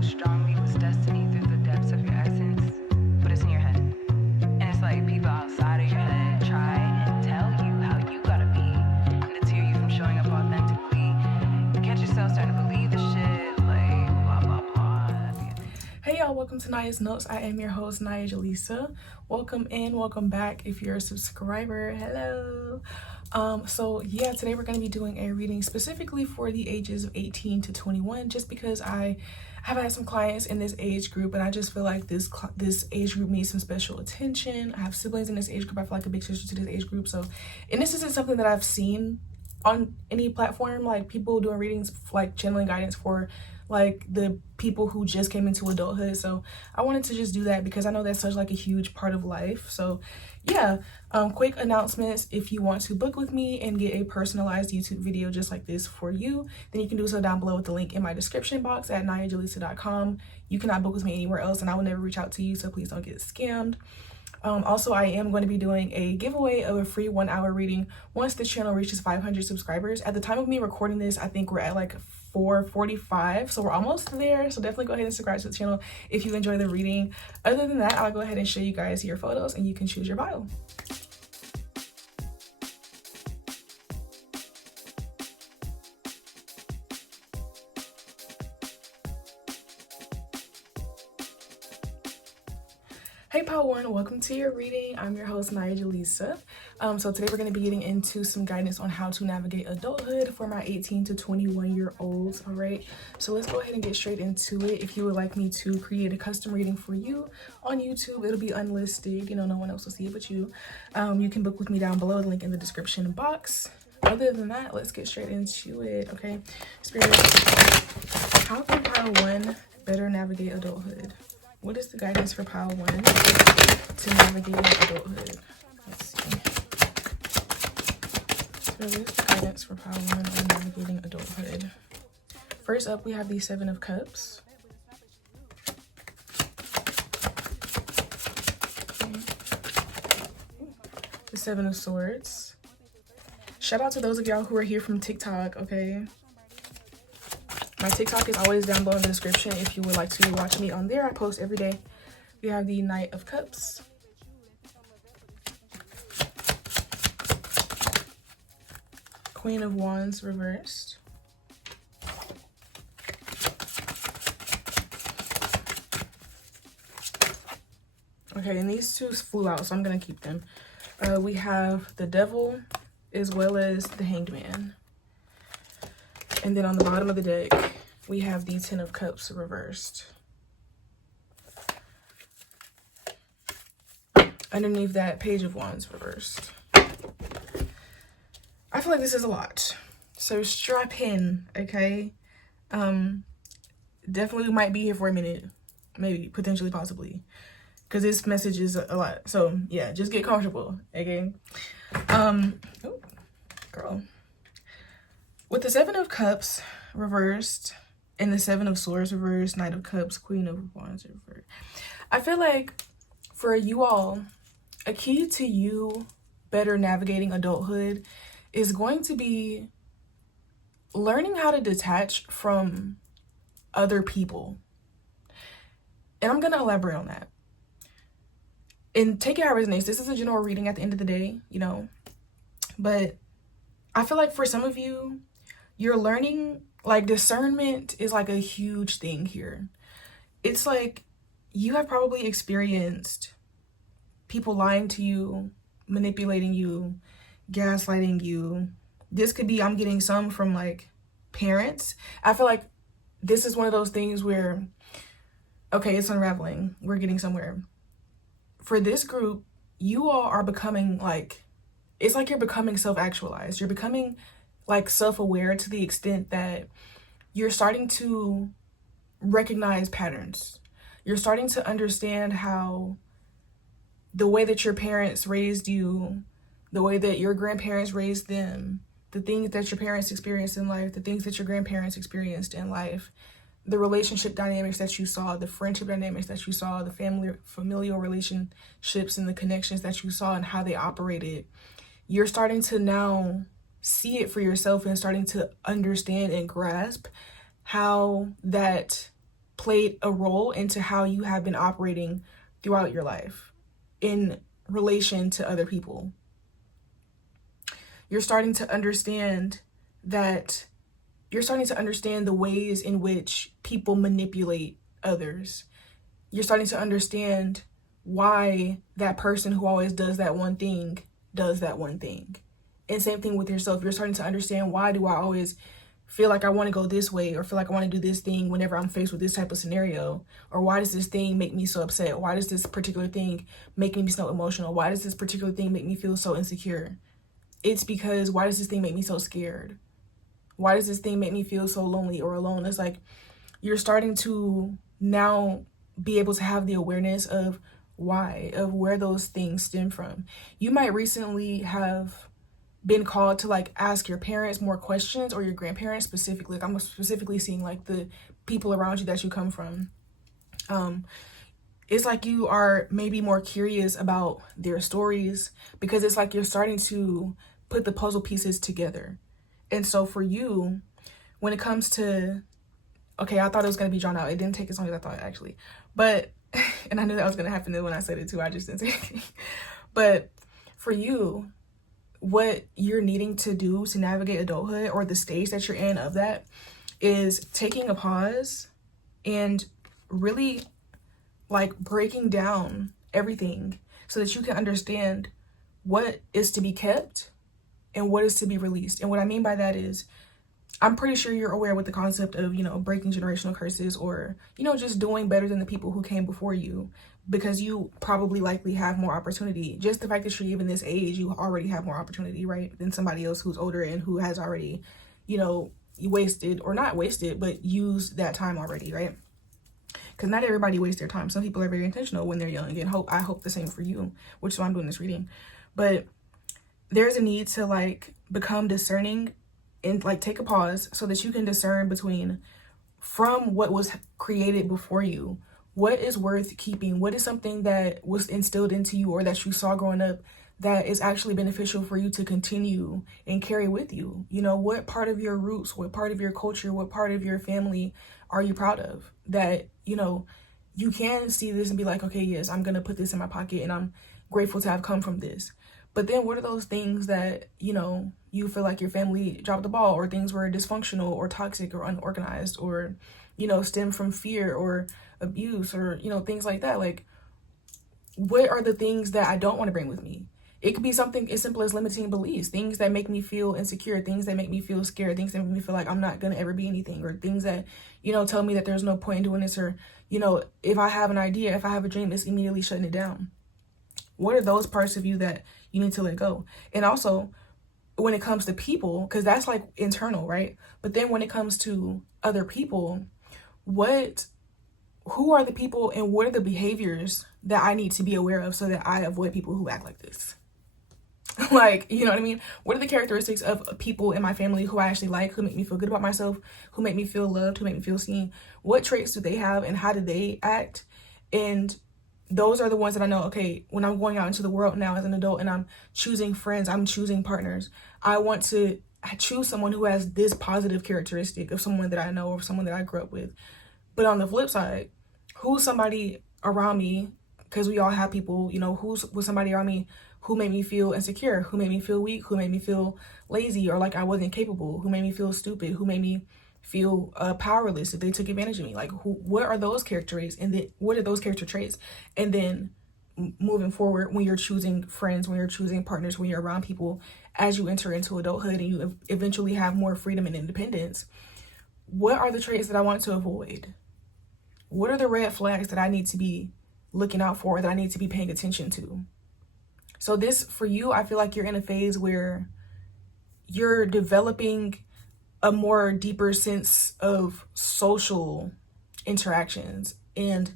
so strongly was destiny through the depths of your essence, but it's in your head. And it's like people outside of your head try and tell you how you gotta be, and deter you from showing up authentically. You catch yourself starting to believe the shit, like blah blah blah. Hey y'all, welcome to Aniyah's Notes. I am your host, AniyahJelisa. Welcome in, welcome back if you're a subscriber. Hello. Today we're going to be doing a reading specifically for the ages of 18 to 21, just because I have had some clients in this age group and I just feel like this age group needs some special attention. I have siblings in this age group. I feel like a big sister to this age group. And this isn't something that I've seen on any platform, like people doing readings, like channeling guidance for like the people who just came into adulthood. So I wanted to just do that because I know that's such like a huge part of life. So yeah, quick announcements. If you want to book with me and get a personalized YouTube video just like this for you, then you can do so down below with the link in my description box at AniyahJelisa.com. You cannot book with me anywhere else and I will never reach out to you, so please don't get scammed. Also, I am going to be doing a giveaway of a free 1-hour reading once the channel reaches 500 subscribers. At the time of me recording this, I think we're at like 445, so we're almost there. So definitely go ahead and subscribe to the channel if you enjoy the reading. Other than that, I'll go ahead and show you guys your photos and you can choose your bio. Hey pile one, welcome to your reading. I'm your host, AniyahJelisa. So today we're going to be getting into some guidance on how to navigate adulthood for my 18 to 21 year olds. All right, so let's go ahead and get straight into it. If you would like me to create a custom reading for you on YouTube, it'll be unlisted, no one else will see it but you. You can book with me down below, the link in the description box. Other than that, let's get straight into it. Okay, Spirit, how can pile one better navigate adulthood? What is the guidance for pile one to navigate adulthood? Let's see. So what is the guidance for pile one on navigating adulthood? First up, we have the 7 of Cups. Okay. The 7 of Swords. Shout out to those of y'all who are here from TikTok, okay? My TikTok is always down below in the description if you would like to watch me on there. I post every day. We have the Knight of Cups. Queen of Wands reversed. Okay, and these two flew out, so I'm going to keep them. We have the Devil as well as the Hanged Man. And then on the bottom of the deck, we have the 10 of Cups reversed. Underneath that, Page of Wands reversed. I feel like this is a lot. So strap in, okay? Definitely might be here for a minute. Maybe, potentially, possibly. Because this message is a lot. So yeah, just get comfortable, okay? Oh, girl. With the 7 of Cups reversed and the 7 of Swords reversed, Knight of Cups, Queen of Wands reversed, I feel like for you all, a key to you better navigating adulthood is going to be learning how to detach from other people. And I'm going to elaborate on that. And take it how it resonates. This is a general reading at the end of the day, But I feel like for some of you, you're learning, like, discernment is like a huge thing here. It's like you have probably experienced people lying to you, manipulating you, gaslighting you. This could be, I'm getting some from like parents. I feel like this is one of those things where, okay, it's unraveling. We're getting somewhere. For this group, you all are becoming like, it's like you're becoming self-actualized. You're becoming like self-aware to the extent that you're starting to recognize patterns. You're starting to understand how the way that your parents raised you, the way that your grandparents raised them, the things that your parents experienced in life, the things that your grandparents experienced in life, the relationship dynamics that you saw, the friendship dynamics that you saw, the familial relationships and the connections that you saw and how they operated. You're starting to now see it for yourself and starting to understand and grasp how that played a role into how you have been operating throughout your life in relation to other people. You're starting to understand the ways in which people manipulate others. You're starting to understand why that person who always does that one thing does that one thing. And same thing with yourself. You're starting to understand, why do I always feel like I want to go this way, or feel like I want to do this thing whenever I'm faced with this type of scenario? Or why does this thing make me so upset? Why does this particular thing make me so emotional? Why does this particular thing make me feel so insecure? It's because, why does this thing make me so scared? Why does this thing make me feel so lonely or alone? It's like you're starting to now be able to have the awareness of why, of where those things stem from. You might recently have been called to like ask your parents more questions, or your grandparents specifically. Like, I'm specifically seeing like the people around you that you come from. It's like you are maybe more curious about their stories, because it's like you're starting to put the puzzle pieces together. And so for you, when it comes to, okay, I thought it was going to be drawn out. It didn't take as long as I thought, actually. But, and I knew that was going to happen when I said it too. I just didn't say anything. But for you, what you're needing to do to navigate adulthood, or the stage that you're in of that, is taking a pause and really like breaking down everything so that you can understand what is to be kept and what is to be released. And what I mean by that is, I'm pretty sure you're aware with the concept of, breaking generational curses, or, just doing better than the people who came before you, because you probably likely have more opportunity. Just the fact that you're even this age, you already have more opportunity, right, than somebody else who's older and who has already, wasted, or not wasted, but used that time already, right? Because not everybody wastes their time. Some people are very intentional when they're young, and I hope the same for you, which is why I'm doing this reading. But there's a need to like become discerning and like take a pause so that you can discern between, from what was created before you, what is worth keeping, what is something that was instilled into you or that you saw growing up that is actually beneficial for you to continue and carry with you. What part of your roots, what part of your culture, what part of your family are you proud of, that you can see this and be like, okay, yes, I'm gonna put this in my pocket and I'm grateful to have come from this. But then what are those things that you feel like your family dropped the ball, or things were dysfunctional or toxic or unorganized, or stem from fear or abuse, or things like that? Like, what are the things that I don't want to bring with me? It could be something as simple as limiting beliefs, things that make me feel insecure, things that make me feel scared, things that make me feel like I'm not gonna ever be anything, or things that tell me that there's no point in doing this, or if I have an idea, if I have a dream, it's immediately shutting it down. What are those parts of you that you need to let go? And also, when it comes to people, because that's like internal, right? But then when it comes to other people, who are the people and what are the behaviors that I need to be aware of so that I avoid people who act like this? Like, you know what I mean? What are the characteristics of people in my family who I actually like, who make me feel good about myself, who make me feel loved, who make me feel seen? What traits do they have and how do they act? And those are the ones that I know, okay, when I'm going out into the world now as an adult and I'm choosing friends, I'm choosing partners, I want to choose someone who has this positive characteristic of someone that I know or someone that I grew up with. But on the flip side, who's somebody around me, because we all have people, who's with somebody around me who made me feel insecure, who made me feel weak, who made me feel lazy or like I wasn't capable, who made me feel stupid, who made me feel powerless if they took advantage of me. Like, what are those character traits? And then what are those character traits? And then moving forward, when you're choosing friends, when you're choosing partners, when you're around people, as you enter into adulthood and you eventually have more freedom and independence, what are the traits that I want to avoid? What are the red flags that I need to be looking out for, that I need to be paying attention to? So this, for you, I feel like you're in a phase where you're developing a more deeper sense of social interactions, and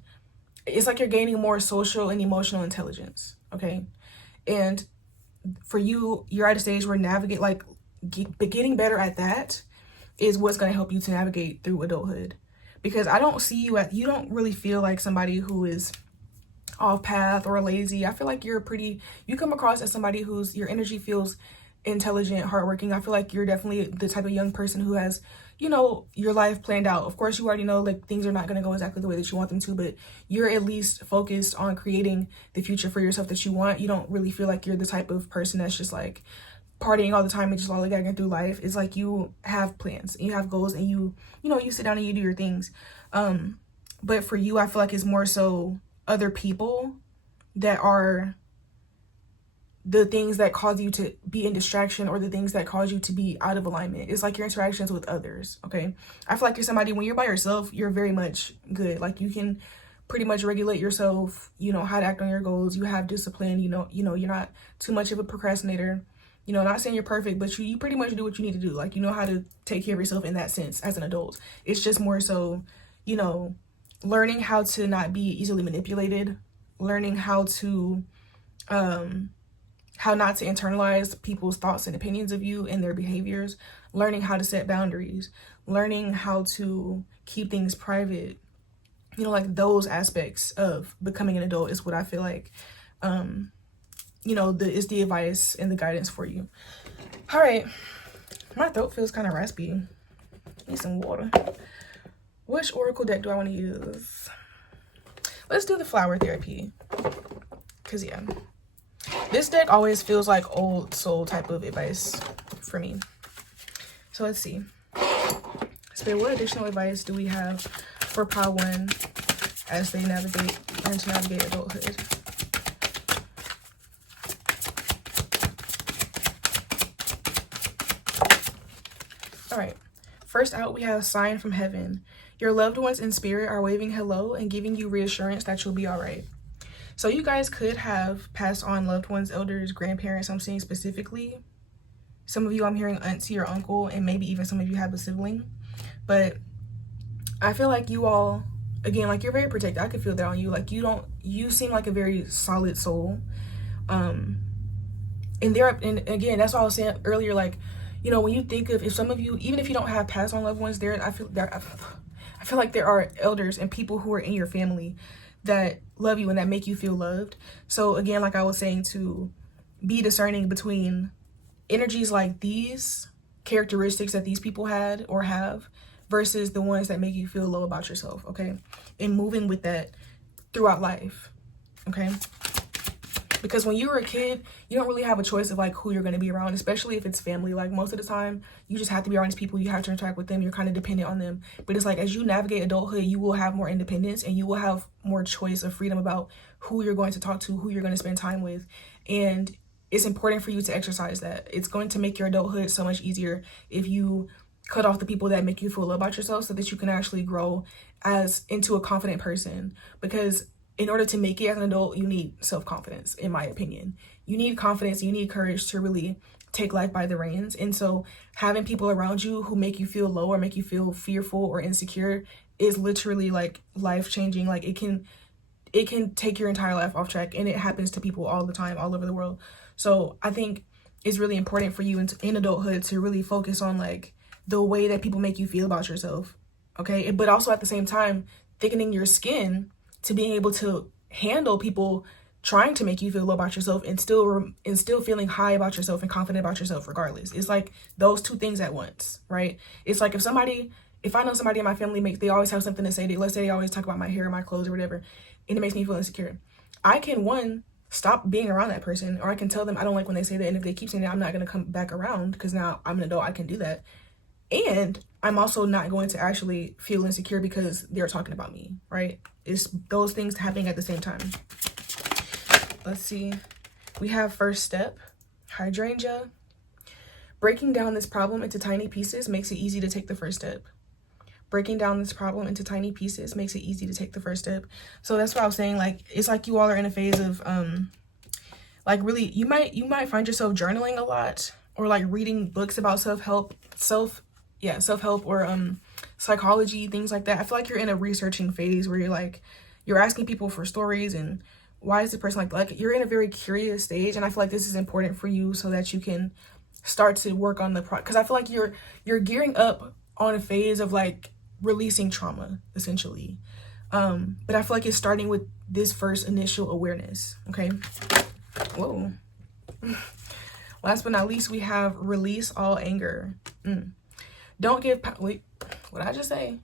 it's like you're gaining more social and emotional intelligence, okay? And for you, you're at a stage where getting better at that is what's going to help you to navigate through adulthood. Because I don't see you don't really feel like somebody who is off path or lazy. I feel like you come across as somebody your energy feels intelligent, hardworking. I feel like you're definitely the type of young person who has, you know, your life planned out. Of course, you already know like things are not going to go exactly the way that you want them to, but you're at least focused on creating the future for yourself that you want. You don't really feel like you're the type of person that's just like partying all the time and just lollygagging through life. It's like you have plans and you have goals, and you know, you sit down and you do your things. But for you, I feel like it's more so other people that are the things that cause you to be in distraction, or the things that cause you to be out of alignment. It's like your interactions with others, okay? I feel like you're somebody, when you're by yourself, you're very much good. Like you can pretty much regulate yourself, you know how to act on your goals, you have discipline, you know, you're not too much of a procrastinator. You know, not saying you're perfect, but you pretty much do what you need to do. Like, you know how to take care of yourself in that sense as an adult. It's just more so, you know, learning how to not be easily manipulated, learning how to, how not to internalize people's thoughts and opinions of you and their behaviors, learning how to set boundaries, learning how to keep things private. You know, like those aspects of becoming an adult is what I feel like, you know, is the advice and the guidance for you. All right, my throat feels kind of raspy. Need some water. Which oracle deck do I want to use? Let's do the flower therapy, because yeah, this deck always feels like old soul type of advice for me. So let's see. Spirit, what additional advice do we have for Pile 1 as they learn to navigate adulthood? All right, first out we have Sign from Heaven. Your loved ones in spirit are waving hello and giving you reassurance that you'll be all right. So you guys could have passed on loved ones, elders, grandparents. I'm saying specifically. Some of you, I'm hearing auntie or uncle, and maybe even some of you have a sibling. But I feel like you all, again, like you're very protected. I could feel that on you. Like you seem like a very solid soul. And again, that's what I was saying earlier, like, you know, when you think of, if some of you, even if you don't have passed on loved ones, I feel like there are elders and people who are in your family that love you and that make you feel loved. So again, like I was saying, to be discerning between energies like these, characteristics that these people had or have, versus the ones that make you feel low about yourself, okay? And moving with that throughout life, okay? Because when you were a kid, you don't really have a choice of like who you're going to be around, especially if it's family. Like most of the time, you just have to be around these people. You have to interact with them. You're kind of dependent on them. But it's like, as you navigate adulthood, you will have more independence and you will have more choice of freedom about who you're going to talk to, who you're going to spend time with. And it's important for you to exercise that. It's going to make your adulthood so much easier if you cut off the people that make you feel low about yourself, so that you can actually grow into a confident person. Because in order to make it as an adult, you need self-confidence, in my opinion. You need confidence, you need courage to really take life by the reins. And so having people around you who make you feel low or make you feel fearful or insecure is literally like life-changing. Like it can take your entire life off track, and it happens to people all the time, all over the world. So I think it's really important for you in adulthood to really focus on like the way that people make you feel about yourself, okay? But also at the same time, thickening your skin to being able to handle people trying to make you feel low about yourself, and still feeling high about yourself and confident about yourself regardless. It's like those two things at once, right? It's like if I know somebody in my family they always have something to say. Let's say they always talk about my hair or my clothes or whatever, and it makes me feel insecure. I can, stop being around that person, or I can tell them I don't like when they say that, and if they keep saying that, I'm not going to come back around, because now I'm an adult, I can do that. And I'm also not going to actually feel insecure because they're talking about me, right? It's those things happening at the same time. Let's see. We have first step, hydrangea. Breaking down this problem into tiny pieces makes it easy to take the first step. Breaking down this problem into tiny pieces makes it easy to take the first step. So that's what I was saying. Like, it's like you all are in a phase of, like really, you might find yourself journaling a lot, or like reading books about self-help or psychology, things like that. I feel like you're in a researching phase where you're asking people for stories and why is the person like you're in a very curious stage. And I feel like this is important for you so that you can start to work on because I feel like you're gearing up on a phase of like releasing trauma, essentially. But I feel like it's starting with this first initial awareness. Okay. Whoa. Last but not least, we have release all anger. Don't give wait, what did I just say?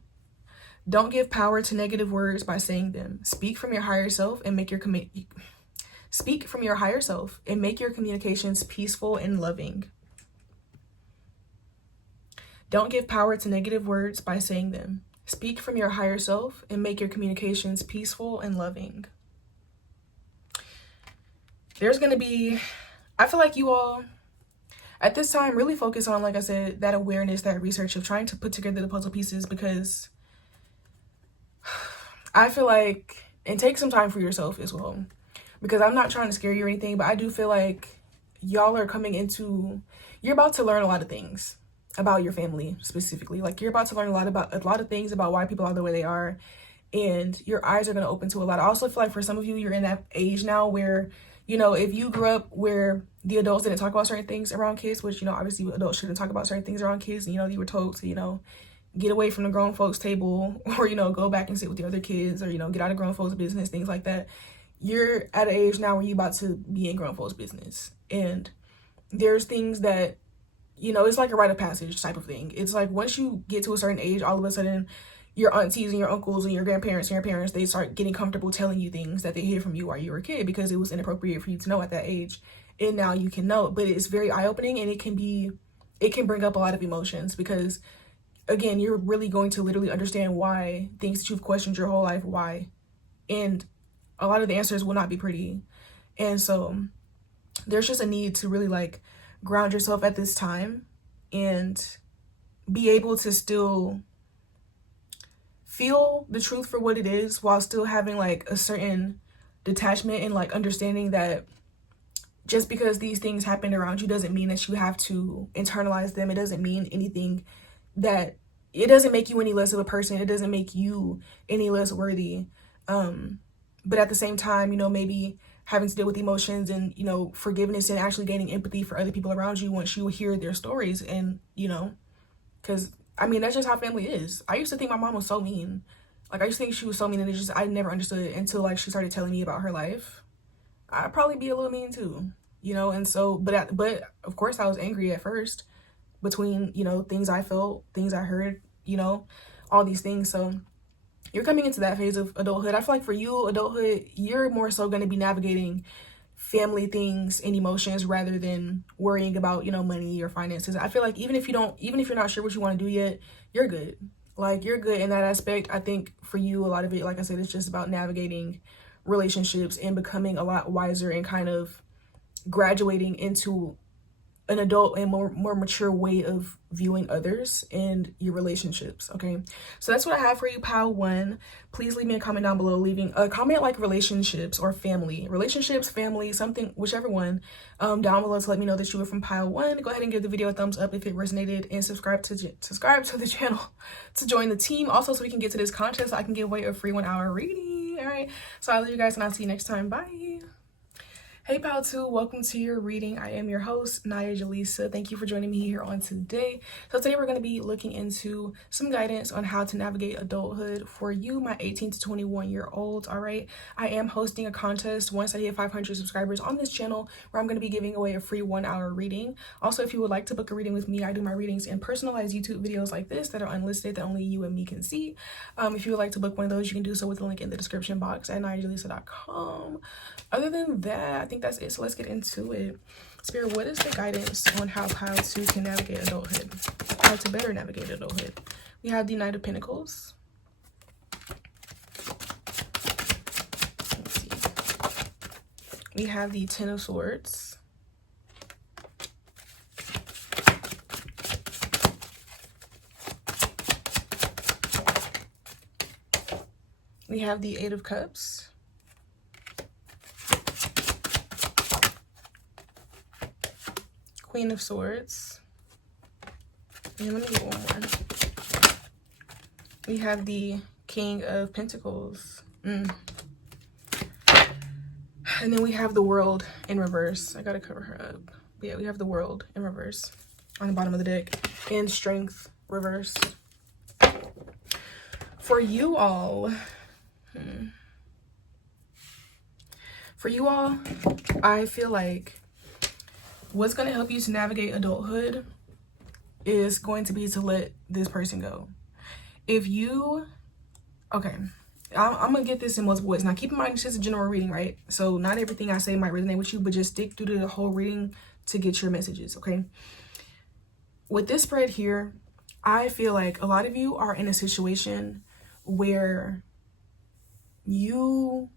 Don't give power to negative words by saying them. Speak from your higher self and make your communications peaceful and loving. Don't give power to negative words by saying them. Speak from your higher self and make your communications peaceful and loving. There's going to be, I feel like you all, at this time, really focus on, like I said, that awareness, that research of trying to put together the puzzle pieces, because I feel like, and take some time for yourself as well, because I'm not trying to scare you or anything, but I do feel like y'all are you're about to learn a lot of things about your family specifically. Like, you're about to learn a lot of things about why people are the way they are, and your eyes are going to open to a lot. I also feel like for some of you, you're in that age now where, you know, if you grew up where the adults didn't talk about certain things around kids, which, you know, obviously adults shouldn't talk about certain things around kids, and, you know, you were told to, you know, get away from the grown folks table, or, you know, go back and sit with the other kids, or, you know, get out of grown folks business, things like that. You're at an age now where you're about to be in grown folks business, and there's things that, you know, it's like a rite of passage type of thing. It's like once you get to a certain age, all of a sudden your aunties and your uncles and your grandparents and your parents, they start getting comfortable telling you things that they hear from you while you were a kid, because it was inappropriate for you to know at that age, and now you can know. But it's very eye-opening, and it can bring up a lot of emotions, because again, you're really going to literally understand why things that you've questioned your whole life, why, and a lot of the answers will not be pretty. And so there's just a need to really like ground yourself at this time and be able to still feel the truth for what it is, while still having like a certain detachment and like understanding that just because these things happen around you doesn't mean that you have to internalize them. It doesn't mean anything, that it doesn't make you any less of a person. It doesn't make you any less worthy. But at the same time, you know, maybe having to deal with emotions and, you know, forgiveness and actually gaining empathy for other people around you once you hear their stories. And, you know, because I mean, that's just how family is. I used to think my mom was so mean. Like, I used to think she was so mean, and it's just, I never understood it until like she started telling me about her life. I'd probably be a little mean too, you know. And so, but of course I was angry at first, between, you know, things I felt, things I heard, you know, all these things. So you're coming into that phase of adulthood. I feel like for you, adulthood, you're more so going to be navigating family things and emotions rather than worrying about, you know, money or finances. I feel like even if you're not sure what you want to do yet, you're good. Like, you're good in that aspect. I think for you, a lot of it, like I said, it's just about navigating relationships and becoming a lot wiser and kind of graduating into an adult and more mature way of viewing others and your relationships. Okay, so that's what I have for you, pile 1. Please leave me a comment down below, leaving a comment like relationships or family, family, something, whichever one, down below, to let me know that you were from pile 1. Go ahead and give the video a thumbs up if it resonated, and subscribe to the channel to join the team, also so we can get to this contest so I can give away a free 1-hour reading. All right, so I love you guys, and I'll see you next time. Bye. Hey pal 2, welcome to your reading. I am your host, AniyahJelisa. Thank you for joining me here on today. So today we're going to be looking into some guidance on how to navigate adulthood for you, my 18 to 21 year olds. All right, I am hosting a contest once I hit 500 subscribers on this channel, where I'm going to be giving away a free 1-hour reading. Also, if you would like to book a reading with me, I do my readings in personalized YouTube videos like this that are unlisted, that only you and me can see. If you would like to book one of those, you can do so with the link in the description box at AniyahJelisa.com. Other than that, I think that's it. So let's get into it. Spirit, what is the guidance on how pile 2 can navigate adulthood? How to better navigate adulthood? We have the Knight of Pentacles. Let's see. We have the Ten of Swords. We have the Eight of Cups. Queen of Swords. And let me get one more. We have the King of Pentacles. And then we have the World in reverse. I gotta cover her up. But yeah, we have the World in reverse on the bottom of the deck. And Strength reverse. For you all, I feel like what's going to help you to navigate adulthood is going to be to let this person go. If you, okay, I'm going to get this in multiple ways. Now, keep in mind, this is a general reading, right? So not everything I say might resonate with you, but just stick through the whole reading to get your messages, okay? With this spread here, I feel like a lot of you are in a situation where you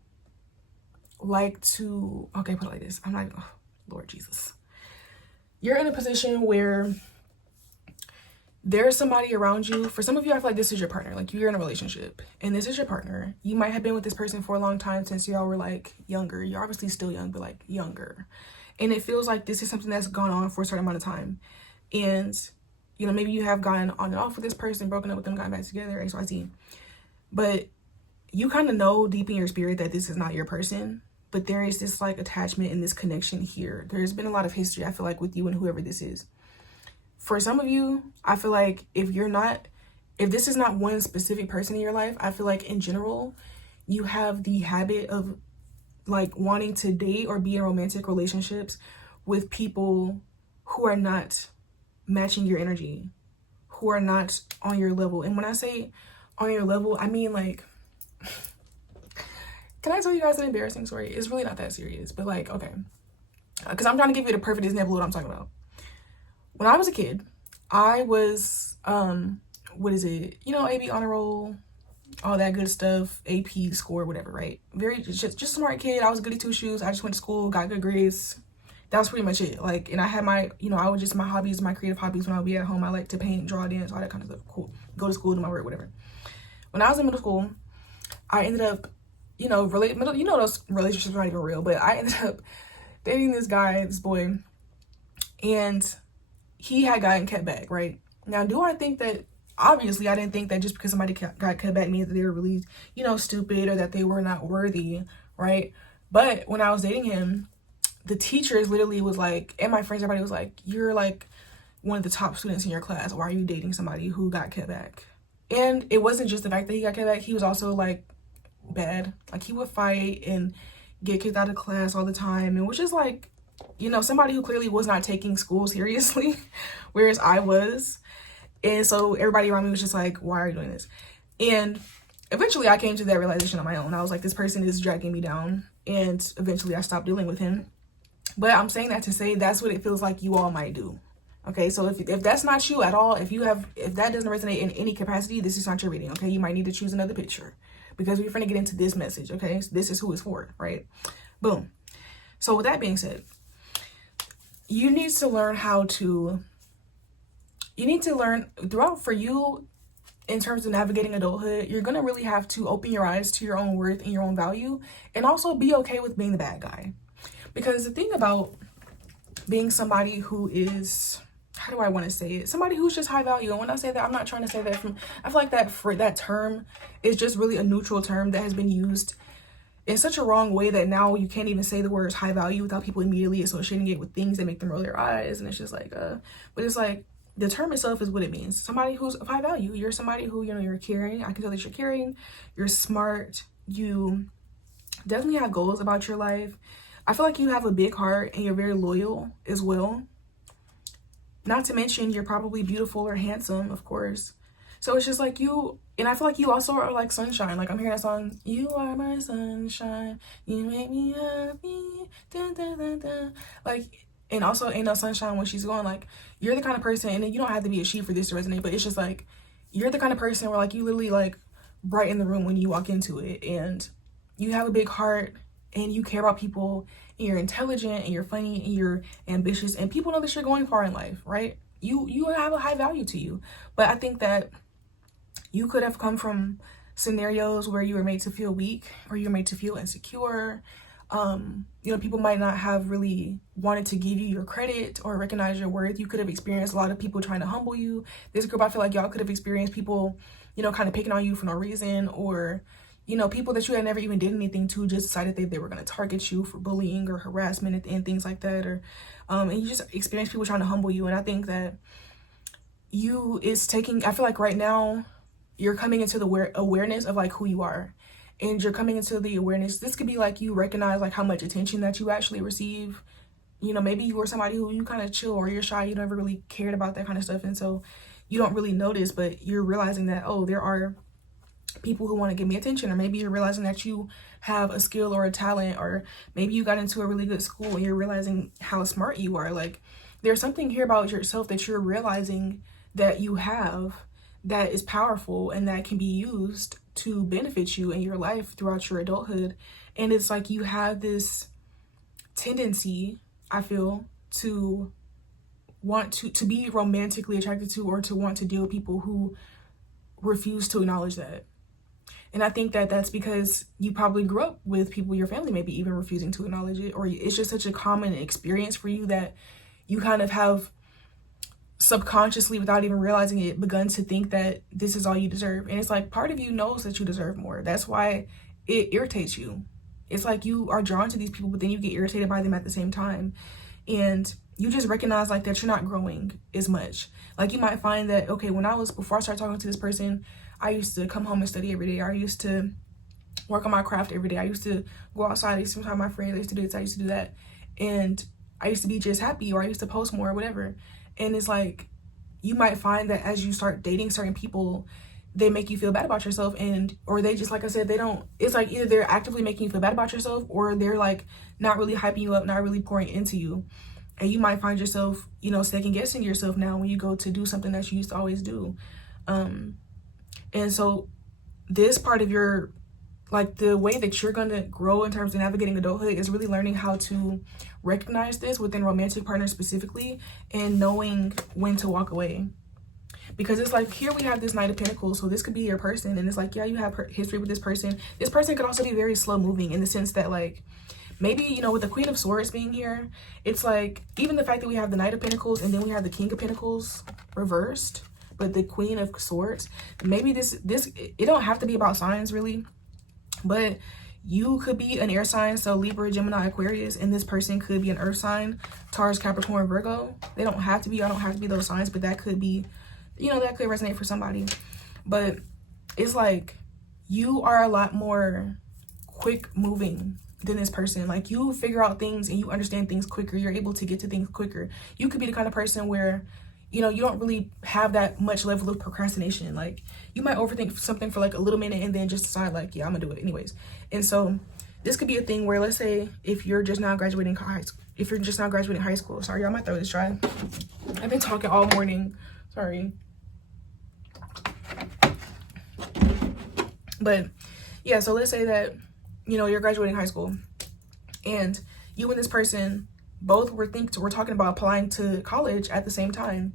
like to, okay, put it like this. I'm not, oh, Lord Jesus. You're in a position where there's somebody around you. For some of you, I feel like this is your partner. Like, you're in a relationship and this is your partner. You might have been with this person for a long time, since y'all were like younger. You're obviously still young, but like younger. And it feels like this is something that's gone on for a certain amount of time. And, you know, maybe you have gone on and off with this person, broken up with them, gotten back together, XYZ. But you kind of know deep in your spirit that this is not your person. But there is this like attachment and this connection here. There's been a lot of history, I feel like, with you and whoever this is. For some of you, I feel like if this is not one specific person in your life, I feel like in general, you have the habit of like wanting to date or be in romantic relationships with people who are not matching your energy, who are not on your level. And when I say on your level, I mean like, can I tell you guys an embarrassing story? It's really not that serious, but like, okay. Because I'm trying to give you the perfect example of what I'm talking about. When I was a kid, I was, what is it? You know, AB honor roll, all that good stuff, AP score, whatever, right? Very, just smart kid. I was goody two shoes. I just went to school, got good grades. That was pretty much it. Like, and I had my, you know, I was just my hobbies, my creative hobbies when I would be at home. I like to paint, draw, dance, all that kind of stuff. Cool. Go to school, do my work, whatever. When I was in middle school, I ended up, you know, those relationships are not even real, but I ended up dating this guy, this boy, and he had gotten cut back, right? Now, do I think that, obviously, I didn't think that just because somebody got cut back means that they were really, you know, stupid or that they were not worthy, right? But when I was dating him, the teachers literally was like, and my friends, everybody was like, you're like one of the top students in your class. Why are you dating somebody who got cut back? And it wasn't just the fact that he got cut back. He was also like bad. Like, he would fight and get kicked out of class all the time, and was just like, you know, somebody who clearly was not taking school seriously, whereas I was. And so everybody around me was just like, why are you doing this? And eventually I came to that realization on my own. I was like, this person is dragging me down. And eventually I stopped dealing with him. But I'm saying that to say that's what it feels like you all might do. Okay, so if that's not you at all, if that doesn't resonate in any capacity, this is not your reading. Okay, you might need to choose another picture, because we're going to get into this message. Okay, so this is who it's for, right? Boom. So with that being said, you need to learn throughout, for you, in terms of navigating adulthood, you're going to really have to open your eyes to your own worth and your own value, and also be okay with being the bad guy. Because the thing about being somebody who is, how do I want to say it? Somebody who's just high value. And when I say that, I'm not trying to say that I feel like that term is just really a neutral term that has been used in such a wrong way that now you can't even say the words high value without people immediately associating it with things that make them roll their eyes. And it's just like, but it's like, the term itself is what it means. Somebody who's of high value. You're somebody who, you know, you're caring. I can tell that you're caring. You're smart. You definitely have goals about your life. I feel like you have a big heart and you're very loyal as well. Not to mention, you're probably beautiful or handsome, of course. So it's just like you, and I feel like you also are like sunshine. Like, I'm hearing that song, you are my sunshine, you make me happy, dun, dun, dun, dun. Like, and also Ain't No Sunshine when she's going, like, you're the kind of person, and then you don't have to be a she for this to resonate, but it's just like, you're the kind of person where like you literally like brighten the room when you walk into it, and you have a big heart, and you care about people, and you're intelligent, and you're funny, and you're ambitious, and people know that you're going far in life, right? You have a high value to you. But I think that you could have come from scenarios where you were made to feel weak, or you were made to feel insecure. You know, people might not have really wanted to give you your credit or recognize your worth. You could have experienced a lot of people trying to humble you. This group, I feel like y'all could have experienced people, you know, kind of picking on you for no reason, or, you know, people that you had never even did anything to just decided they were going to target you for bullying or harassment and things like that. Or, and you just experience people trying to humble you. And I think that I feel like right now you're coming into the awareness of like who you are. And you're coming into the awareness. This could be like you recognize like how much attention that you actually receive you know, maybe you were somebody who you kind of chill, or you're shy, you never really cared about that kind of stuff, and so you don't really notice, but you're realizing that, oh, there are people who want to give me attention. Or maybe you're realizing that you have a skill or a talent, or maybe you got into a really good school and you're realizing how smart you are. Like, there's something here about yourself that you're realizing that you have that is powerful and that can be used to benefit you in your life throughout your adulthood. And it's like you have this tendency, I feel, to want to be romantically attracted to, or to want to deal with people who refuse to acknowledge that. And I think that that's because you probably grew up with people, your family maybe even refusing to acknowledge it, or it's just such a common experience for you that you kind of have subconsciously, without even realizing it, begun to think that this is all you deserve. And it's like part of you knows that you deserve more. That's why it irritates you. It's like you are drawn to these people, but then you get irritated by them at the same time. And you just recognize like that you're not growing as much. Like you might find that, okay, before I started talking to this person, I used to come home and study every day. I used to work on my craft every day. I used to go outside. I used to spend time with my friends. I used to do this. I used to do that. And I used to be just happy, or I used to post more or whatever. And it's like, you might find that as you start dating certain people, they make you feel bad about yourself, or they just, like I said, it's like either they're actively making you feel bad about yourself, or they're like not really hyping you up, not really pouring into you. And you might find yourself, you know, second guessing yourself now when you go to do something that you used to always do. And so this part of your, like the way that you're going to grow in terms of navigating adulthood is really learning how to recognize this within romantic partners specifically, and knowing when to walk away. Because it's like, here we have this Knight of Pentacles, so this could be your person, and it's like, yeah, you have history with this person. This person could also be very slow moving, in the sense that, like, maybe, you know, with the Queen of Swords being here, it's like, even the fact that we have the Knight of Pentacles and then we have the King of Pentacles reversed, but the Queen of Swords, maybe this it don't have to be about signs really, but you could be an air sign, so Libra, Gemini, Aquarius, and this person could be an earth sign, Taurus, Capricorn, Virgo. They don't have to be, I don't have to be those signs, but that could be, you know, that could resonate for somebody. But it's like, you are a lot more quick moving than this person. Like, you figure out things and you understand things quicker. You're able to get to things quicker. You could be the kind of person where, you know, you don't really have that much level of procrastination. Like, you might overthink something for like a little minute and then just decide like, yeah, I'm gonna do it anyways. And so this could be a thing where, let's say if you're just now graduating high school, sorry y'all, my throat is dry. I've been talking all morning, sorry. But yeah, so let's say that, you know, you're graduating high school and you and this person both were talking about applying to college at the same time.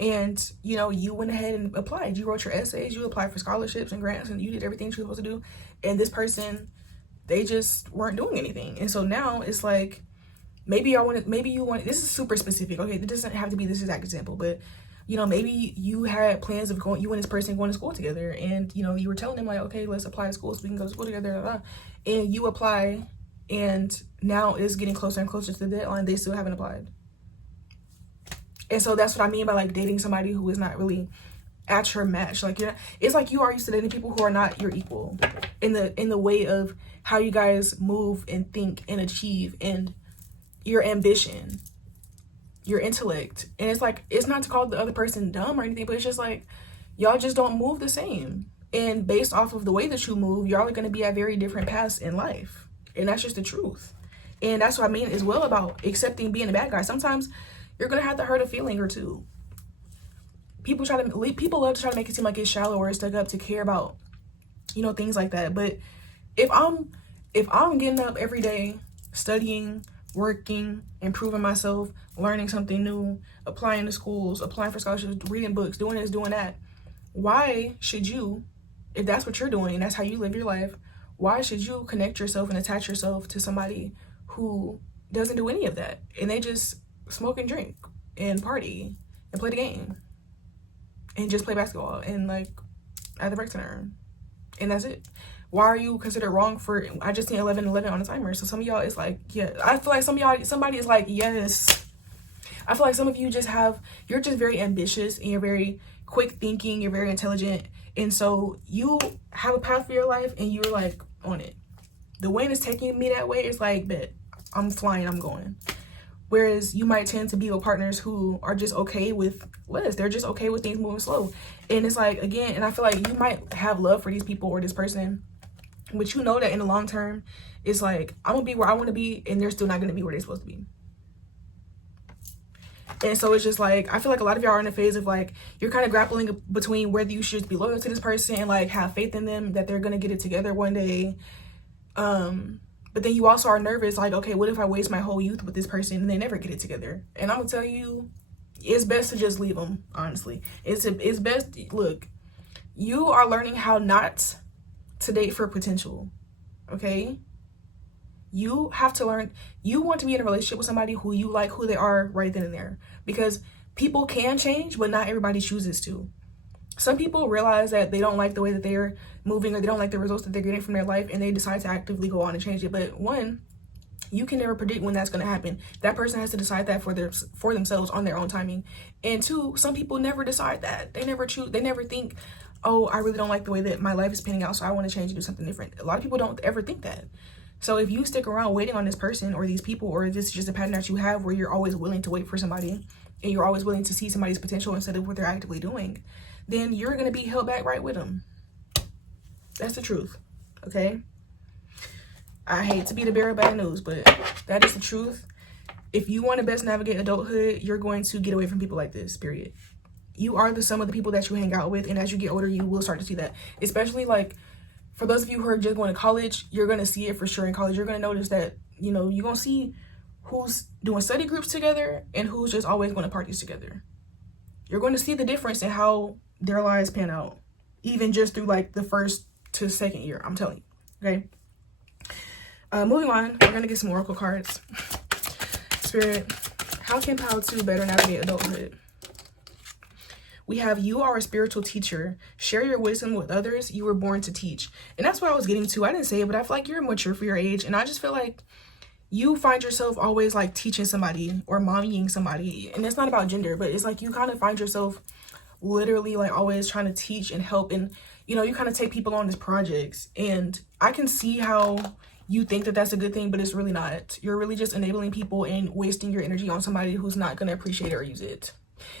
And, you know, you went ahead and applied. You wrote your essays, you applied for scholarships and grants, and you did everything you were supposed to do. And this person, they just weren't doing anything. And so now it's like, maybe you want, this is super specific, okay? It doesn't have to be this exact example, but, you know, maybe you had plans of you and this person going to school together. And, you know, you were telling them like, okay, let's apply to school so we can go to school together, blah, blah. And you apply, and now it's getting closer and closer to the deadline. They still haven't applied. And so that's what I mean by like dating somebody who is not really at your match. Like, it's like you are used to dating people who are not your equal in the way of how you guys move and think and achieve, and your ambition, your intellect. And it's like, it's not to call the other person dumb or anything, but it's just like, y'all just don't move the same. And based off of the way that you move, y'all are going to be at very different paths in life. And that's just the truth. And that's what I mean as well about accepting being a bad guy. Sometimes you're going to have to hurt a feeling or two. People love to try to make it seem like it's shallow or stuck up to care about, you know, things like that. But if I'm getting up every day, studying, working, improving myself, learning something new, applying to schools, applying for scholarships, reading books, doing this, doing that, why should you, if that's what you're doing and that's how you live your life, why should you connect yourself and attach yourself to somebody who doesn't do any of that, and they just smoke and drink and party and play the game and just play basketball and like at the break center, and that's it? Why are you considered wrong for, I just seen 11:11 on the timer? So some of y'all is like, yeah, I feel like somebody is like, yes. I feel like some of you you're just very ambitious, and you're very quick thinking, you're very intelligent, and so you have a path for your life and you're like on it. The wind is taking me that way. It's like, bet, I'm flying, I'm going. Whereas you might tend to be with partners who are just okay with less. They're just okay with things moving slow. And it's like, again, and I feel like you might have love for these people or this person, but you know that in the long term, it's like, I'm gonna be where I want to be, and they're still not gonna be where they're supposed to be. And so it's just like, I feel like a lot of y'all are in a phase of like, you're kind of grappling between whether you should be loyal to this person and like have faith in them that they're gonna get it together one day. But then you also are nervous, like, okay, what if I waste my whole youth with this person and they never get it together? And I'm gonna tell you, it's best to just leave them, honestly. It's best, look, you are learning how not to date for potential, okay? You have to learn, you want to be in a relationship with somebody who you like who they are right then and there. Because people can change, but not everybody chooses to. Some people realize that they don't like the way that they're moving, or they don't like the results that they're getting from their life, and they decide to actively go on and change it. But one, you can never predict when that's going to happen. That person has to decide that for themselves on their own timing. And two, some people never decide that. They never choose. They never think, oh, I really don't like the way that my life is panning out, so I want to change and do something different. A lot of people don't ever think that. So if you stick around waiting on this person or these people, or this is just a pattern that you have where you're always willing to wait for somebody and you're always willing to see somebody's potential instead of what they're actively doing, then you're going to be held back right with them. That's the truth, okay? I hate to be the bearer of bad news, but that is the truth. If you want to best navigate adulthood, you're going to get away from people like this, period. You are the sum of the people that you hang out with, and as you get older, you will start to see that. Especially, like, for those of you who are just going to college, you're going to see it for sure in college. You're going to notice that, you know, you're going to see who's doing study groups together and who's just always going to parties together. You're going to see the difference in how their lives pan out, even just through like the first to second year, I'm telling you, okay? Moving on, we're going to get some oracle cards. Spirit, how can Pile 2 better navigate adulthood? We have, you are a spiritual teacher. Share your wisdom with others. You were born to teach. And that's what I was getting to. I didn't say it, but I feel like you're mature for your age. And I just feel like you find yourself always like teaching somebody or mommying somebody. And it's not about gender, but it's like you kind of find yourself literally like always trying to teach and help. And, you know, you kind of take people on these projects. And I can see how you think that that's a good thing, but it's really not. You're really just enabling people and wasting your energy on somebody who's not going to appreciate it or use it.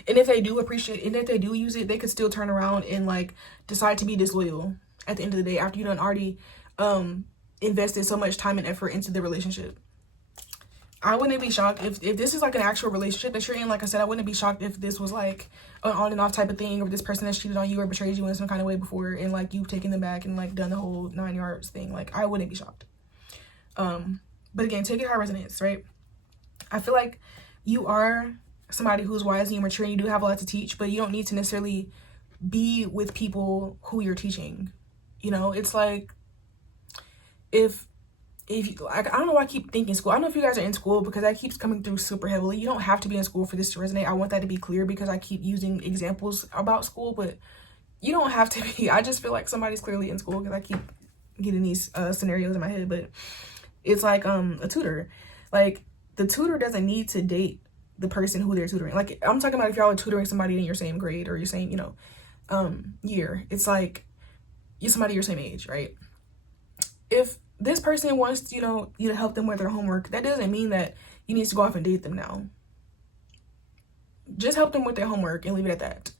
And if they do appreciate, and if they do use it, they could still turn around and like decide to be disloyal at the end of the day after you done already invested so much time and effort into the relationship. I wouldn't be shocked if this is like an actual relationship that you're in. Like I said, I wouldn't be shocked if this was like an on and off type of thing, or this person has cheated on you or betrayed you in some kind of way before, and like you've taken them back and like done the whole 9 yards thing. Like, I wouldn't be shocked. But again, take it how it resonates, right? I feel like you are somebody who's wise and you're mature and you do have a lot to teach, but you don't need to necessarily be with people who you're teaching. You know, it's like if you, like, I don't know why I keep thinking school. I don't know if you guys are in school, because that keeps coming through super heavily. You don't have to be in school for this to resonate. I want that to be clear because I keep using examples about school, but you don't have to be. I just feel like somebody's clearly in school because I keep getting these scenarios in my head. But it's like a tutor. Like, the tutor doesn't need to date the person who they're tutoring. Like, I'm talking about if y'all are tutoring somebody in your same grade or your same, you know, year. It's like you're somebody your same age, right? If this person wants, you know, you to help them with their homework, that doesn't mean that you need to go off and date them now. Just help them with their homework and leave it at that.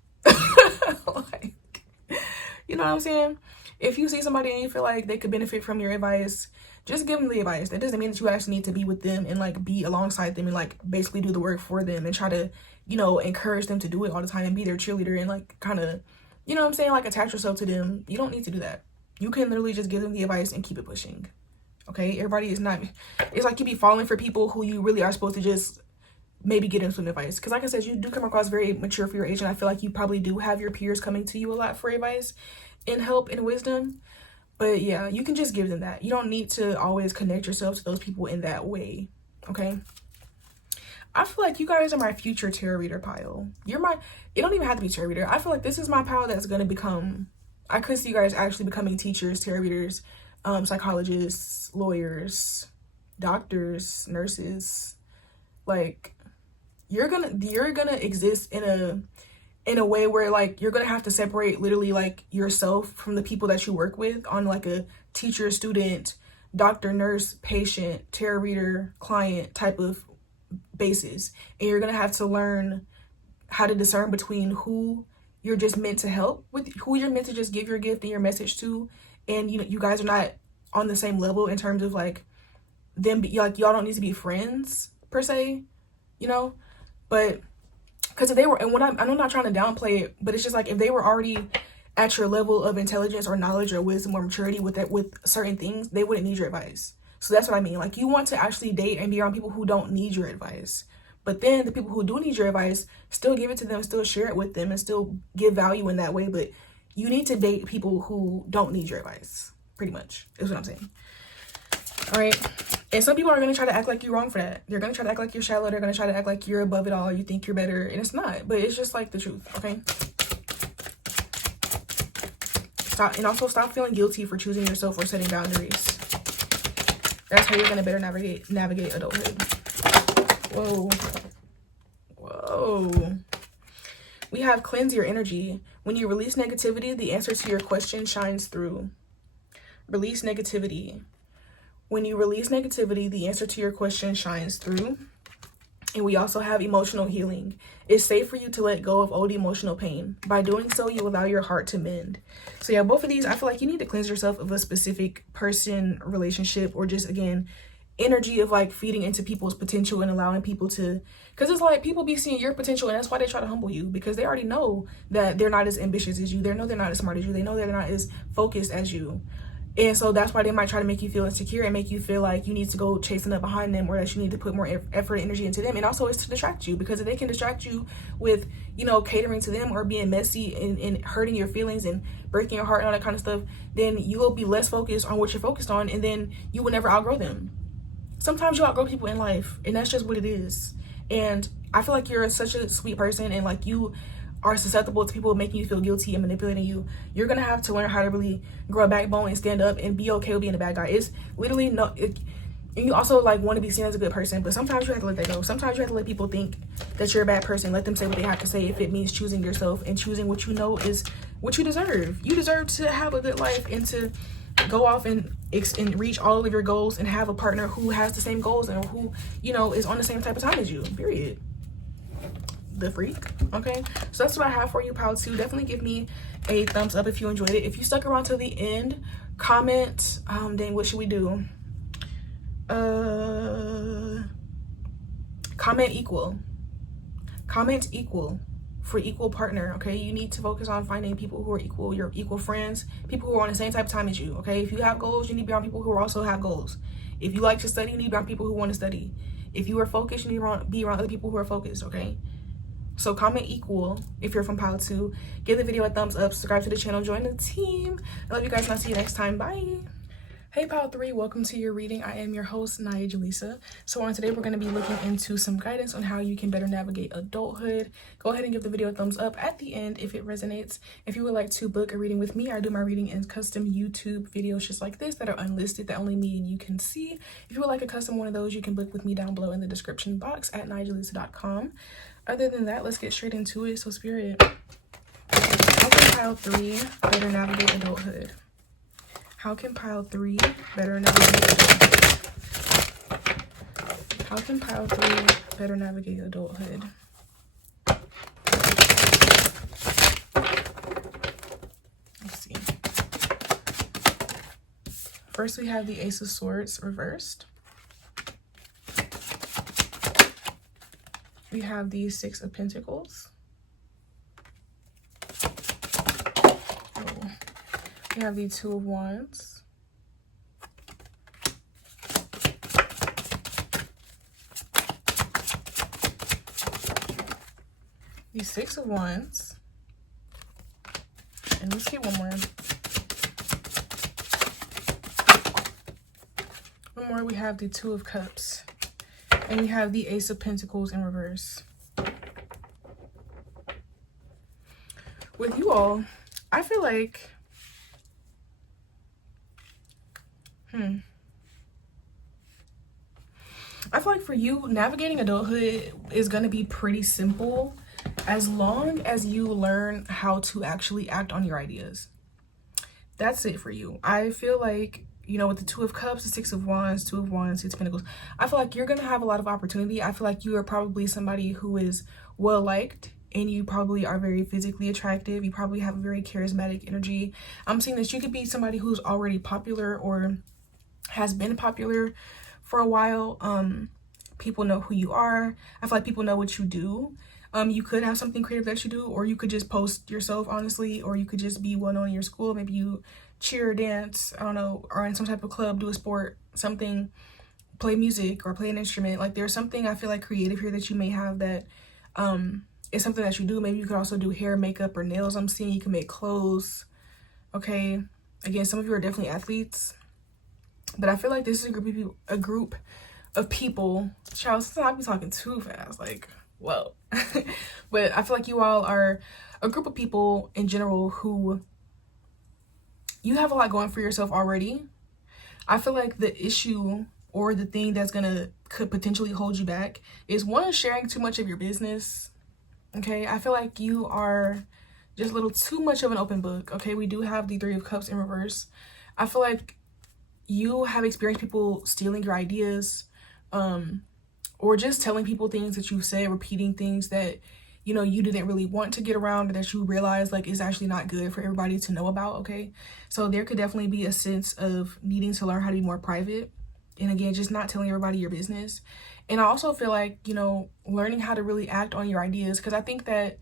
Like, you know what I'm saying? If you see somebody and you feel like they could benefit from your advice, just give them the advice. That doesn't mean that you actually need to be with them and like be alongside them and like basically do the work for them and try to, you know, encourage them to do it all the time and be their cheerleader and like kind of, you know what I'm saying, like attach yourself to them. You don't need to do that. You can literally just give them the advice and keep it pushing. Okay? Everybody is not, it's like you be falling for people who you really are supposed to just maybe get into some advice. Because like I said, you do come across very mature for your age, and I feel like you probably do have your peers coming to you a lot for advice and help and wisdom. But yeah, you can just give them that. You don't need to always connect yourself to those people in that way, okay? I feel like you guys are my future tarot reader pile. You're my, it don't even have to be tarot reader. I feel like this is my pile that's going to become, I could see you guys actually becoming teachers, tarot readers, psychologists, lawyers, doctors, nurses. Like, you're gonna exist in a way where like you're gonna have to separate literally like yourself from the people that you work with on like a teacher, student, doctor, nurse, patient, tarot reader, client type of basis, and you're gonna have to learn how to discern between who you're just meant to help with, who you're meant to just give your gift and your message to, and you guys are not on the same level in terms of like them like y'all don't need to be friends per se, but because if they were, and I'm not trying to downplay it, but it's just like if they were already at your level of intelligence or knowledge or wisdom or maturity with certain things, they wouldn't need your advice. So that's what I mean. Like, you want to actually date and be around people who don't need your advice. But then the people who do need your advice, still give it to them, still share it with them, and still give value in that way. But you need to date people who don't need your advice, pretty much, is what I'm saying. All right. And some people are going to try to act like you're wrong for that. They're going to try to act like you're shallow. They're going to try to act like you're above it all. You think you're better. And it's not. But it's just like the truth, okay? Stop feeling guilty for choosing yourself or setting boundaries. That's how you're going to better navigate adulthood. Whoa. We have cleanse your energy. When you release negativity, the answer to your question shines through. Release negativity. When you release negativity, the answer to your question shines through. And we also have emotional healing. It's safe for you to let go of old emotional pain. By doing so, you allow your heart to mend. So yeah, both of these, I feel like you need to cleanse yourself of a specific person, relationship, or just, again, energy of like feeding into people's potential and allowing people to, because it's like people be seeing your potential, and that's why they try to humble you, because they already know that they're not as ambitious as you. They know they're not as smart as you. They know they're not as focused as you. And so that's why they might try to make you feel insecure and make you feel like you need to go chasing up behind them, or that you need to put more effort and energy into them. And also it's to distract you, because if they can distract you with, catering to them or being messy and hurting your feelings and breaking your heart and all that kind of stuff, then you will be less focused on what you're focused on, and then you will never outgrow them. Sometimes you outgrow people in life, and that's just what it is. And I feel like you're such a sweet person, and like you are susceptible to people making you feel guilty and manipulating you. You're gonna have to learn how to really grow a backbone and stand up and be okay with being a bad guy. It's literally and you also like want to be seen as a good person, but sometimes you have to let that go. Sometimes you have to let people think that you're a bad person. Let them say what they have to say if it means choosing yourself and choosing what you know is what you deserve. You deserve to have a good life and to go off and reach all of your goals and have a partner who has the same goals and who, is on the same type of time as you, period. The freak. Okay, so that's what I have for you, pile 2. Definitely give me a thumbs up if you enjoyed it. If you stuck around to the end, comment. Dang, what should we do? Comment equal for equal partner. Okay, you need to focus on finding people who are equal, your equal friends, people who are on the same type of time as you. Okay, if you have goals, you need to be around people who also have goals. If you like to study, you need to be around people who want to study. If you are focused, you need to be around other people who are focused. Okay, so comment equal if you're from pile 2. Give the video a thumbs up, subscribe to the channel, join the team. I love you guys, and I'll see you next time. Bye. Hey pile 3, welcome to your reading. I am your host, AniyahJelisa. So on today, we're going to be looking into some guidance on how you can better navigate adulthood. Go ahead and give the video a thumbs up at the end if it resonates. If you would like to book a reading with me, I do my reading in custom YouTube videos just like this that are unlisted, that only me and you can see. If you would like a custom one of those, you can book with me down below in the description box at AniyahJelisa.com. Other than that, let's get straight into it. So Spirit, how can pile 3 better navigate adulthood? How can pile 3 better navigate adulthood? How can pile 3 better navigate adulthood? Let's see. First, we have the Ace of Swords reversed. We have the 6 of Pentacles. We have the 2 of Wands. The 6 of Wands. And let's get one more. One more, we have the 2 of Cups. And we have the Ace of Pentacles in reverse. With you all, I feel like I feel like for you, navigating adulthood is going to be pretty simple as long as you learn how to actually act on your ideas. That's it for you. I feel like you know, with the Two of Cups, the Six of Wands, Two of Wands, Six of Pentacles, I feel like you're gonna have a lot of opportunity. I feel like you are probably somebody who is well liked, and you probably are very physically attractive. You probably have a very charismatic energy. I'm seeing that you could be somebody who's already popular or has been popular for a while. People know who you are. I feel like people know what you do. You could have something creative that you do, or you could just post yourself, honestly, or you could just be well known in your school. Maybe you cheer, dance, I don't know, or in some type of club, do a sport, something, play music or play an instrument. Like there's something I feel like creative here that you may have that is something that you do. Maybe you could also do hair, makeup, or nails. I'm seeing you can make clothes. Okay, again, some of you are definitely athletes, but I feel like this is a group of people. Child, sometimes I be talking too fast, like whoa. But I feel like you all are a group of people in general who you have a lot going for yourself already. I feel like the issue or the thing that's could potentially hold you back is one, sharing too much of your business. Okay, I feel like you are just a little too much of an open book. Okay, we do have the Three of Cups in reverse. I feel like you have experienced people stealing your ideas, or just telling people things that you've said, repeating things that, you know, you didn't really want to get around, or that you realize like is actually not good for everybody to know about. Okay, so there could definitely be a sense of needing to learn how to be more private, and again, just not telling everybody your business. And I also feel like, you know, learning how to really act on your ideas, because I think that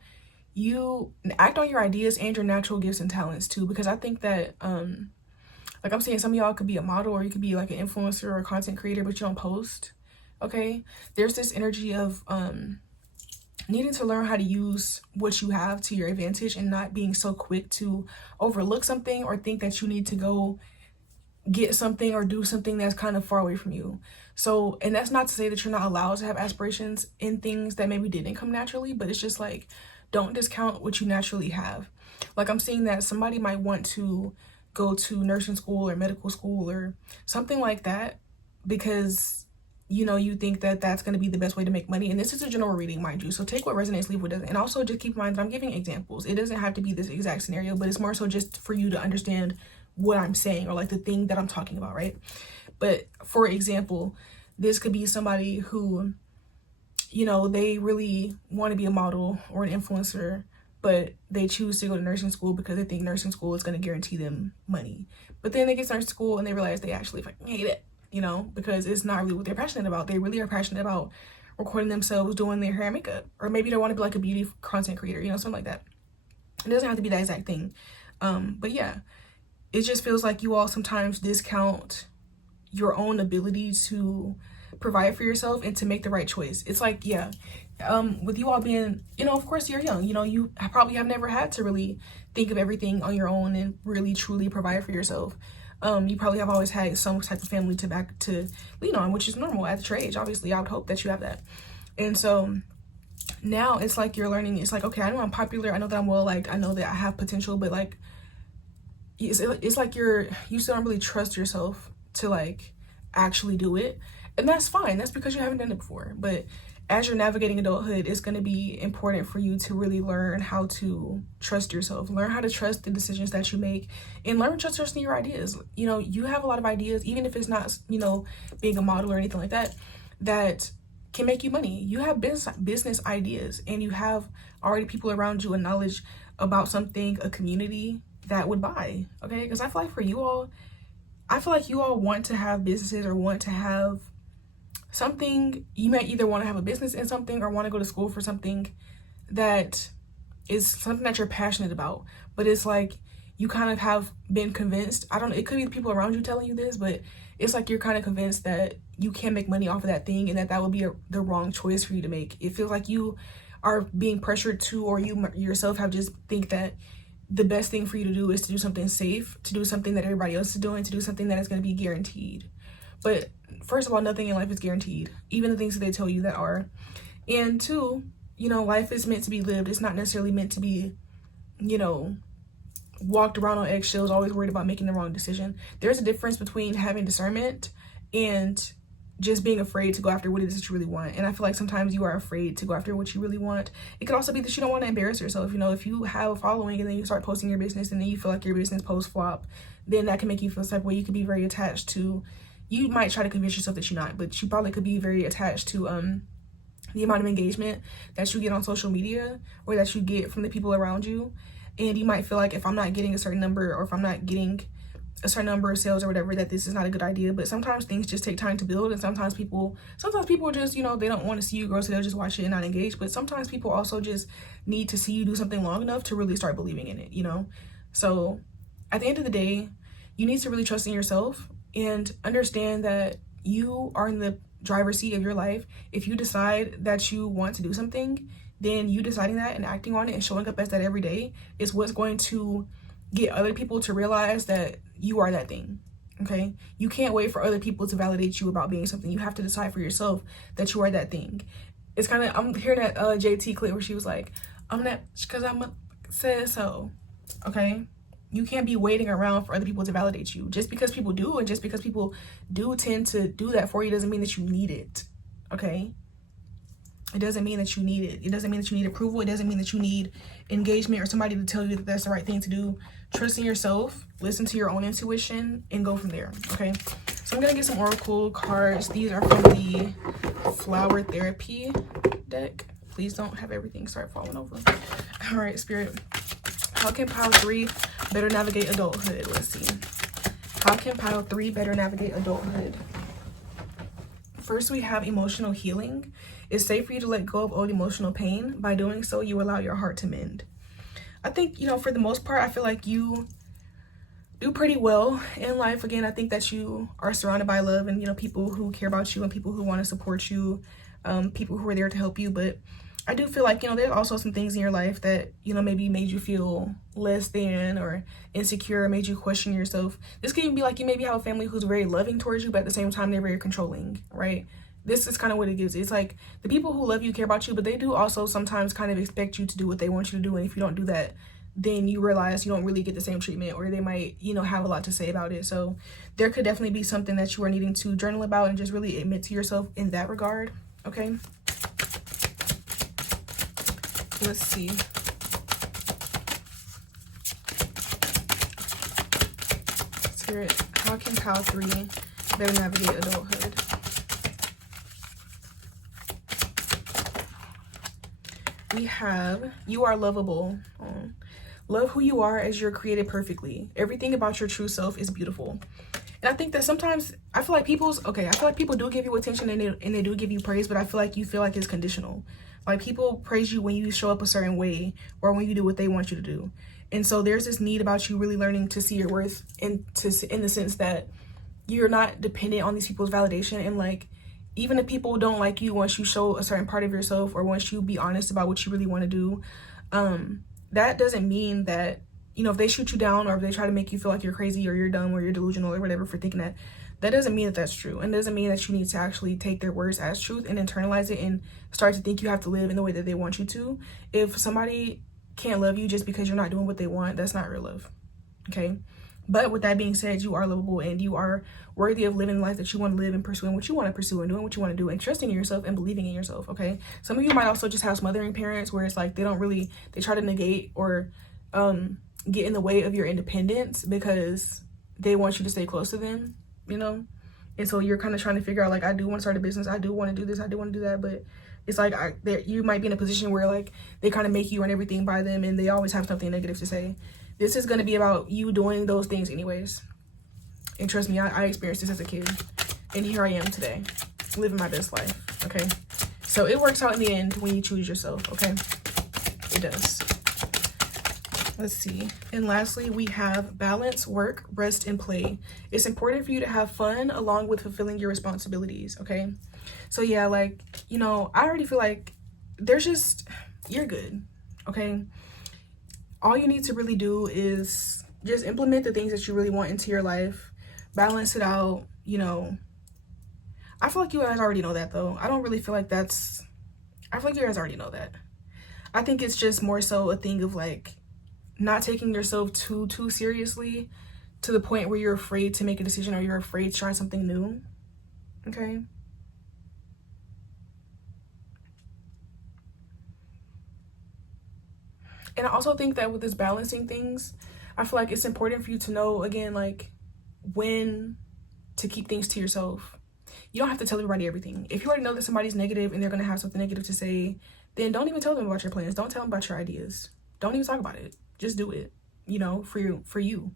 you act on your ideas and your natural gifts and talents too, because I think that like I'm saying, some of y'all could be a model, or you could be like an influencer or a content creator, but you don't post. Okay, there's this energy of needing to learn how to use what you have to your advantage, and not being so quick to overlook something or think that you need to go get something or do something that's kind of far away from you. So, and that's not to say that you're not allowed to have aspirations in things that maybe didn't come naturally, but it's just like, don't discount what you naturally have. Like I'm seeing that somebody might want to go to nursing school or medical school or something like that, because you know, you think that that's going to be the best way to make money. And this is a general reading, mind you, so take what resonates, leave what doesn't. And also just keep in mind that I'm giving examples. It doesn't have to be this exact scenario, but it's more so just for you to understand what I'm saying, or like the thing that I'm talking about, right? But for example, this could be somebody who, you know, they really want to be a model or an influencer, but they choose to go to nursing school because they think nursing school is going to guarantee them money. But then they get to nursing school and they realize they actually fucking hate it, you know, because it's not really what they're passionate about. They really are passionate about recording themselves doing their hair and makeup, or maybe they want to be like a beauty content creator, you know, something like that. It doesn't have to be that exact thing. But yeah, it just feels like you all sometimes discount your own ability to provide for yourself and to make the right choice. It's like, yeah, with you all being, you know, of course you're young, you know, you probably have never had to really think of everything on your own and really truly provide for yourself. You probably have always had some type of family to lean on, which is normal at your age. Obviously, I would hope that you have that. And so now it's like you're learning. It's like, okay, I know I'm popular, I know that I'm well liked, I know that I have potential, but like it's like you still don't really trust yourself to like actually do it. And that's fine, that's because you haven't done it before. But as you're navigating adulthood, it's going to be important for you to really learn how to trust yourself, learn how to trust the decisions that you make, and learn to trust in your ideas. You know, you have a lot of ideas, even if it's not, you know, being a model or anything like that, that can make you money. You have business ideas, and you have already people around you and knowledge about something, a community that would buy. Okay, because I feel like for you all, I feel like you all want to have businesses or want to have something. You might either want to have a business in something or want to go to school for something that is something that you're passionate about. But it's like you kind of have been convinced, I don't know, it could be the people around you telling you this, but it's like you're kind of convinced that you can make money off of that thing, and that would be the wrong choice for you to make. It feels like you are being pressured to, or you yourself have just think that the best thing for you to do is to do something safe, to do something that everybody else is doing, to do something that is going to be guaranteed. But first of all, nothing in life is guaranteed, even the things that they tell you that are. And two, you know, life is meant to be lived. It's not necessarily meant to be, you know, walked around on eggshells, always worried about making the wrong decision. There's a difference between having discernment and just being afraid to go after what it is that you really want. And I feel like sometimes you are afraid to go after what you really want. It could also be that you don't want to embarrass yourself. You know, if you have a following and then you start posting your business and then you feel like your business post flop, then that can make you feel the type of way. You could be very attached to, you might try to convince yourself that you're not, but you probably could be very attached to the amount of engagement that you get on social media or that you get from the people around you. And you might feel like, if I'm not getting a certain number, or if I'm not getting a certain number of sales or whatever, that this is not a good idea. But sometimes things just take time to build, and sometimes people just, you know, they don't want to see you grow, so they'll just watch it and not engage. But sometimes people also just need to see you do something long enough to really start believing in it, you know. So at the end of the day, you need to really trust in yourself and understand that you are in the driver's seat of your life. If you decide that you want to do something, then you deciding that and acting on it and showing up as that every day is what's going to get other people to realize that you are that thing. Okay, you can't wait for other people to validate you about being something. You have to decide for yourself that you are that thing. It's kind of, I'm hearing that JT clip where she was like, I'm that because I'm said so. Okay, you can't be waiting around for other people to validate you. Just because people do, and just because people do tend to do that for you, doesn't mean that you need it. Okay, it doesn't mean that you need it. It doesn't mean that you need approval. It doesn't mean that you need engagement or somebody to tell you that that's the right thing to do. Trust in yourself, listen to your own intuition, and go from there. Okay, so I'm gonna get some oracle cards. These are from the flower therapy deck. Please don't have everything start falling over. All right, Spirit, how can pile 3 better navigate adulthood? Let's see. How can pile 3 better navigate adulthood? First, we have emotional healing. It's safe for you to let go of old emotional pain. By doing so, you allow your heart to mend. I think, you know, for the most part, I feel like you do pretty well in life. Again, I think that you are surrounded by love and, you know, people who care about you and people who want to support you, people who are there to help you. But I do feel like, you know, there's also some things in your life that, you know, maybe made you feel less than or insecure, made you question yourself. This can even be like you maybe have a family who's very loving towards you, but at the same time, they're very controlling, right? This is kind of what it gives. It's like the people who love you care about you, but they do also sometimes kind of expect you to do what they want you to do. And if you don't do that, then you realize you don't really get the same treatment, or they might, you know, have a lot to say about it. So there could definitely be something that you are needing to journal about and just really admit to yourself in that regard. Okay. Let's see. Spirit, how can pile 3 better navigate adulthood? We have, you are lovable. Love who you are as you're created perfectly. Everything about your true self is beautiful. And I think that sometimes, I feel like people do give you attention and they do give you praise, but I feel like it's conditional. Like, people praise you when you show up a certain way or when you do what they want you to do. And so there's this need about you really learning to see your worth in the sense that you're not dependent on these people's validation. And like, even if people don't like you, once you show a certain part of yourself or once you be honest about what you really want to do, that doesn't mean that, you know, if they shoot you down or if they try to make you feel like you're crazy or you're dumb or you're delusional or whatever for thinking that, that doesn't mean that that's true. And doesn't mean that you need to actually take their words as truth and internalize it and start to think you have to live in the way that they want you to. If somebody can't love you just because you're not doing what they want, that's not real love. Okay. But with that being said, you are lovable and you are worthy of living the life that you want to live and pursuing what you want to pursue and doing what you want to do and trusting in yourself and believing in yourself. Okay. Some of you might also just have smothering parents where it's like they try to negate or get in the way of your independence because they want you to stay close to them, you know? And so you're kind of trying to figure out, like, I do want to start a business, I do want to do this, I do want to do that, but it's like you might be in a position where like they kind of make you run everything by them and they always have something negative to say. This is going to be about you doing those things anyways. And trust me, I experienced this as a kid. And here I am today, living my best life, okay? So it works out in the end when you choose yourself, okay? It does. Let's see. And lastly, we have balance, work, rest, and play. It's important for you to have fun along with fulfilling your responsibilities, okay? So yeah, like, you know, I already feel like you're good, okay? All you need to really do is just implement the things that you really want into your life, balance it out, you know. I feel like you guys already know that though. I don't really feel like I feel like you guys already know that. I think it's just more so a thing of like not taking yourself too seriously to the point where you're afraid to make a decision or you're afraid to try something new, okay? And I also think that with this balancing things, I feel like it's important for you to know, again, like when to keep things to yourself. You don't have to tell everybody everything. If you already know that somebody's negative and they're going to have something negative to say, then don't even tell them about your plans. Don't tell them about your ideas. Don't even talk about it. Just do it, you know, for you.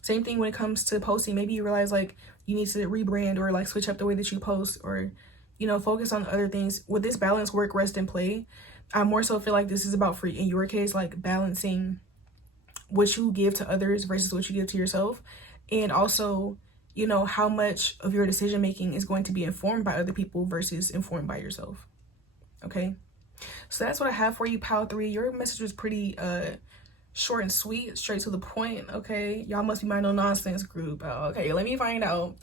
Same thing when it comes to posting. Maybe you realize like you need to rebrand or like switch up the way that you post, or, you know, focus on other things. With this balance, work, rest, and play, I more so feel like this is about, for in your case, like balancing what you give to others versus what you give to yourself. And also, you know, how much of your decision making is going to be informed by other people versus informed by yourself. Okay, so that's what I have for you, Pile 3. Your message was pretty short and sweet, straight to the point. Okay, y'all must be my no nonsense group. Okay, let me find out.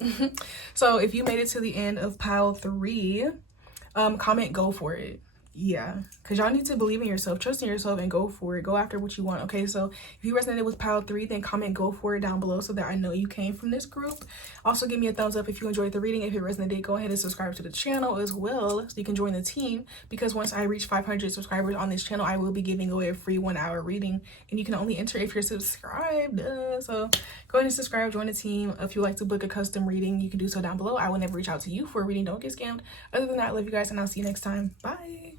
So if you made it to the end of Pile 3, comment go for it. Yeah, because y'all need to believe in yourself, trust in yourself, and go for it. Go after what you want. Okay, so if you resonated with Pile 3, then comment go for it down below so that I know you came from this group. Also, give me a thumbs up if you enjoyed the reading. If it resonated, go ahead and subscribe to the channel as well so you can join the team, because once I reach 500 subscribers on this channel, I will be giving away a free 1-hour reading, and you can only enter if you're subscribed. So go ahead and subscribe, join the team. If you like to book a custom reading, you can do so down below. I will never reach out to you for a reading. Don't get scammed. Other than that, I love you guys, and I'll see you next time. Bye.